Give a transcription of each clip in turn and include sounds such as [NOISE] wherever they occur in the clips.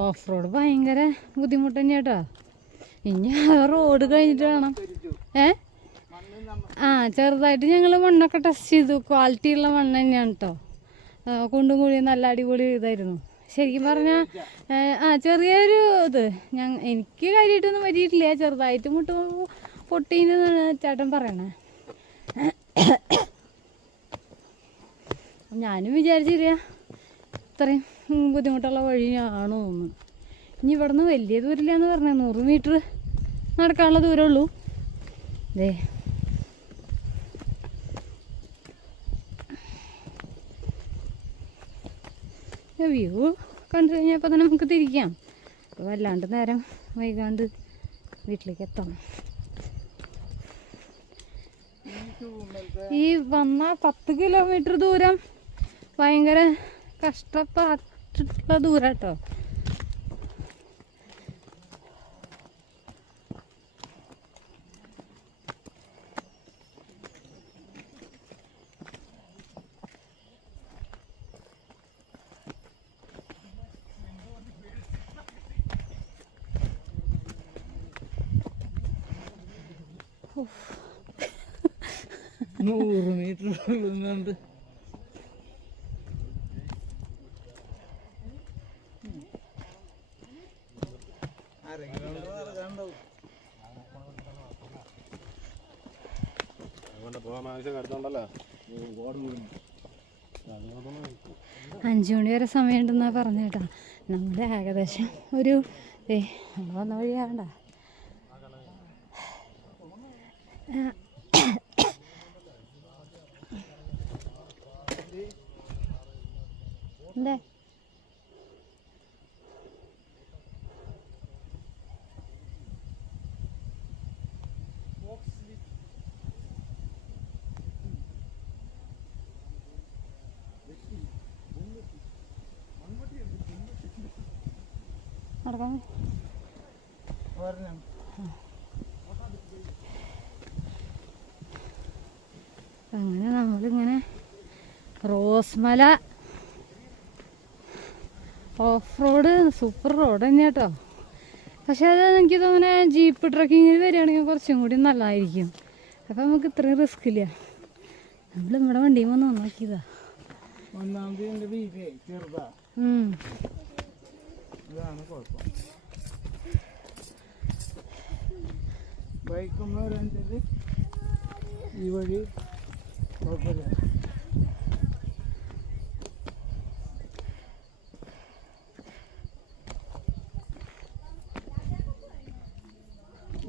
Off road ഭയങ്കര ബുദ്ധിമുട്ട് തന്നെയാട്ടോ ഇനി റോഡ് കഴിഞ്ഞിട്ട് വേണം. ഏ? ആ ചെറുതായിട്ട് ഞങ്ങൾ മണ്ണൊക്കെ ടെസ്റ്റ് ചെയ്തു. ക്വാളിറ്റി ഉള്ള മണ്ണ് തന്നെയാണ് കേട്ടോ കുണ്ടും കുഴിയും നല്ല അടിപൊളി ഇതായിരുന്നു. ശരിക്കും പറഞ്ഞാൽ ആ ചെറിയൊരു ഇത്. ഞാൻ എനിക്ക് കാര്യമായിട്ടൊന്നും പറ്റിയിട്ടില്ല. ചെറുതായിട്ട് മുട്ട പൊട്ടീന്നാണ് ചേട്ടൻ പറയണേ. ഞാനും വിചാരിച്ചില്ല. ഇത്രയും. ബുദ്ധിമുട്ടുള്ള വഴിയാണ് തോന്നുന്നു ഇനി ഇവിടുന്ന് വലിയ ദൂരമില്ല എന്ന് പറഞ്ഞാൽ നൂറ് മീറ്റർ നടക്കാനുള്ള ദൂരമുള്ളൂ. ദേ. വ്യൂ കണ്ടു കഴിഞ്ഞപ്പോൾ തന്നെ നമുക്ക് തിരിക്കാം. അപ്പോൾ വല്ലാണ്ട് നേരം വൈകാണ്ട് വീട്ടിലേക്ക് എത്താം ഈ വന്ന പത്ത് കിലോമീറ്റർ ദൂരം ഭയങ്കര കഷ്ടപ്പെട്ടിട്ടുള്ള ദൂരം കേട്ടോ നൂറ് മീറ്റർ ഉള്ളുന്നുണ്ട് അഞ്ചു മണി വരെ സമയമുണ്ടെന്നാ പറഞ്ഞു കേട്ടോ. നമ്മൾ ഏകദേശം ഒരു ഏ നമ്മൾ വന്ന വഴിയാണ്ട [COUGHS] എന്തേ? നടക്കാൻ അങ്ങനെ നമ്മളിങ്ങനെ Rosemala off road super road തന്നെ കേട്ടോ പക്ഷെ അത് എനിക്ക് തോന്നുന്നു ജീപ്പ് ട്രക്കിങ്ങിൽ വരികയാണെങ്കിൽ കുറച്ചും കൂടി നല്ലതായിരിക്കും. അപ്പം നമുക്ക് ഇത്രയും റിസ്ക് ഇല്ല. നമ്മൾ നമ്മുടെ വണ്ടിയും വന്ന് നന്നാക്കിയതാ. ഒന്നാമത് വീടേ ചെറുതാ. ബൈക്കുമ്പോൾ വരേണ്ടത് ഈ വഴി കുഴപ്പമില്ല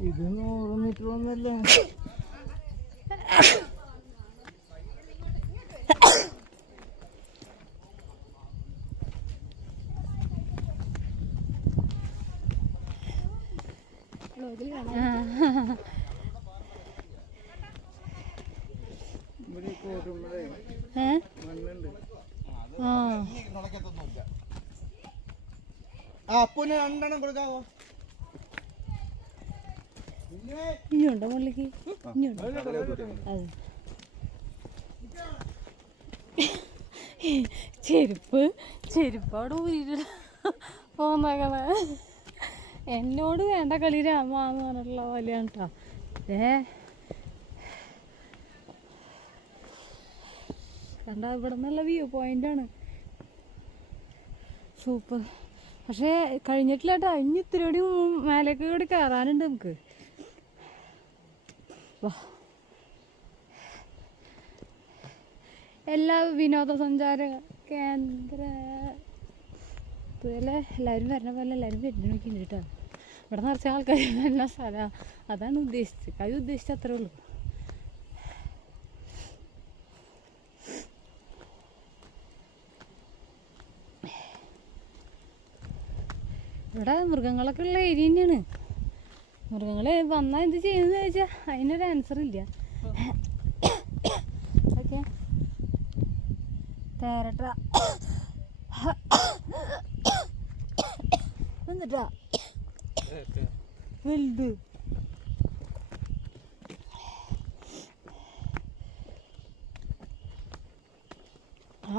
ഇത് നൂറ് മീറ്റർ ഒന്നല്ല ഇവിടെ കോട്ടുമ്പോഴേ ഏ? ആ. ആ അപ്പൂന് രണ്ടെണ്ണം കൊടുക്കാവോ? ഇനിയുണ്ടോ മുള്ളിക്ക് ഇനിയുണ്ടോ അതെ. ചെരുപ്പ് ചെരുപ്പ് അവിടെ ഊരിട്ട് പോന്നേക്കണേ. എന്നോട് വേണ്ട കളി രാമാന്ന് പറഞ്ഞിട്ടുള്ള പോലെയാണ് കേട്ടോ ഏ? കണ്ട ഇവിടെ നല്ല വ്യൂ പോയിന്റ് ആണ്. സൂപ്പർ പക്ഷേ കഴിഞ്ഞിട്ടില്ല കേട്ടോ ഇനി ഇത്തിരി കൂടി മേലേക്ക് കൂടി കയറാനുണ്ട് നമുക്ക്. വാ. എല്ലാ വിനോദസഞ്ചാര കേന്ദ്ര ഇതുപോലെ എല്ലാവരും വരണ പോലെ എല്ലാവരും വരുന്ന നോക്കിണ്ട് കേട്ടോ. ഇവിടെ നിറച്ച ആൾക്കാർ വരുന്ന സ്ഥലമാണ് അതാണ് ഉദ്ദേശിച്ചത്. കൈ ഉദ്ദേശിച്ച അത്രേ ഉള്ളൂ. ഇവിടെ മൃഗങ്ങളൊക്കെ ഉള്ള ഏരിയ തന്നെയാണ്. മൃഗങ്ങൾ വന്നാൽ എന്ത് ചെയ്യുന്നത് ചോദിച്ചാൽ അതിനൊരു ആൻസർ ഇല്ല. ഓക്കെ. തേരട്ട. എന്നിട്ടാ വലുത്.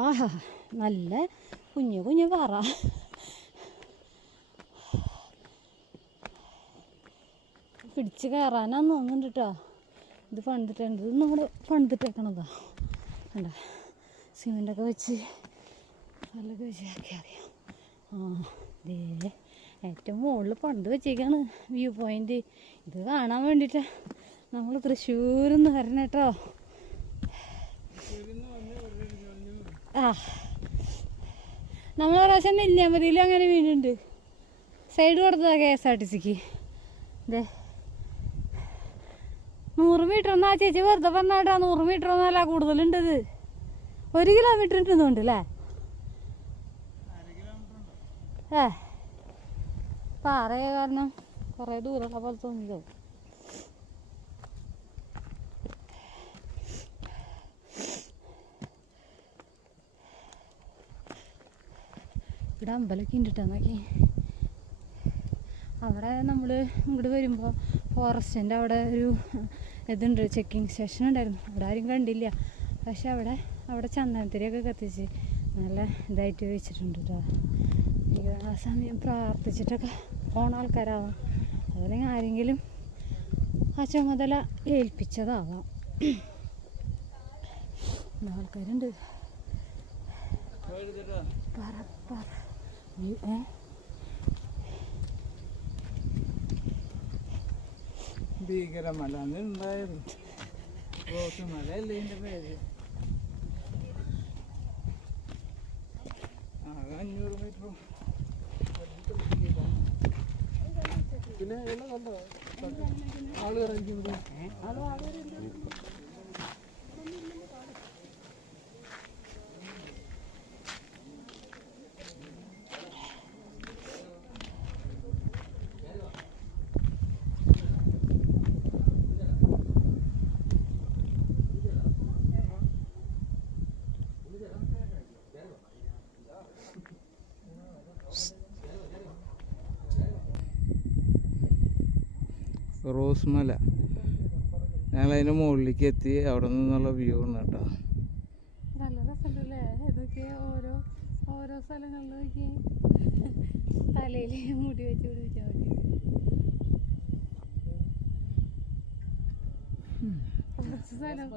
ആഹാ നല്ല കുഞ്ഞു കുഞ്ഞു പറ. പിടിച്ച് കയറാനാന്ന് തോന്നുന്നുണ്ട് കേട്ടോ ഇത് പണിതിട്ടുണ്ട് ഇത് നമ്മൾ പണിതിട്ടേക്കണതാ. കണ്ട? സിമെന്റൊക്കെ വെച്ച് നല്ലൊക്കെ വെച്ച് അറിയാം ആ ദേ ഏറ്റവും മുകളിൽ പണ്ട് വെച്ചേക്കാണ് വ്യൂ പോയിന്റ്. ഇത് കാണാൻ വേണ്ടിയിട്ട് നമ്മൾ തൃശ്ശൂരിൽ വരണം കേട്ടോ ആ. നമ്മൾ പ്രാവശ്യം നെല്ലിയാമ്പതിയിലും അങ്ങനെ വീണുണ്ട്. സൈഡ് കൊടുത്തതാ കെ എസ് ആർ ടി സിക്ക്. ഇതേ നൂറ് മീറ്റർ ഒന്നും ചേച്ചി വെറുതെ പറഞ്ഞാട്ടാ നൂറ് മീറ്റർ ഒന്നല്ല കൂടുതലുണ്ടത്. ഒരു കിലോമീറ്റർ ഉണ്ടെന്നുണ്ട് അല്ലേ? ഏ പാറയ കാരണം കുറേ ദൂരമുള്ള പോലെ തോന്നിയത്. ഇവിടെ അമ്പലമൊക്കെ ഉണ്ട് നോക്കി. അവിടെ നമ്മൾ ഇങ്ങോട്ട് വരുമ്പോൾ ഫോറസ്റ്റിന്റെ അവിടെ ഒരു ഇതുണ്ട് ചെക്കിങ് സ്റ്റേഷൻ ഉണ്ടായിരുന്നു. അവിടെ ആരും കണ്ടില്ല. പക്ഷെ അവിടെ അവിടെ ചന്ദനത്തിരിയൊക്കെ കത്തിച്ച് നല്ല ഇതായിട്ട് വെച്ചിട്ടുണ്ട് കേട്ടോ ആ സമയം പ്രാർത്ഥിച്ചിട്ടൊക്കെ പോണ ആൾക്കാരാവാം. അതല്ലെങ്കിൽ ആരെങ്കിലും ആ ചുമതല ഏൽപ്പിച്ചതാവാം. ആൾക്കാരുണ്ട്. പറ പറ. ഏ? ഭീകരമല ഉണ്ടായത് റോസ് മല അല്ലേ ഇതിന്റെ പേര്? ആകെ അഞ്ഞൂറ് മീറ്റർ പിന്നെ എല്ലാം റോസ് മല ഞങ്ങൾ അതിന്റെ മുകളിലേക്ക് എത്തി അവിടെ നിന്നുള്ള വ്യൂ ആണ് കേട്ടോ. നല്ല രസമുണ്ടല്ലേ? ഇതൊക്കെ ഓരോ ഓരോ സ്ഥലങ്ങളിൽ നോക്കി തലയിൽ മുടി വെച്ച് പിടിപ്പിച്ചാൽ മതി. കുറച്ച് സ്ഥലം.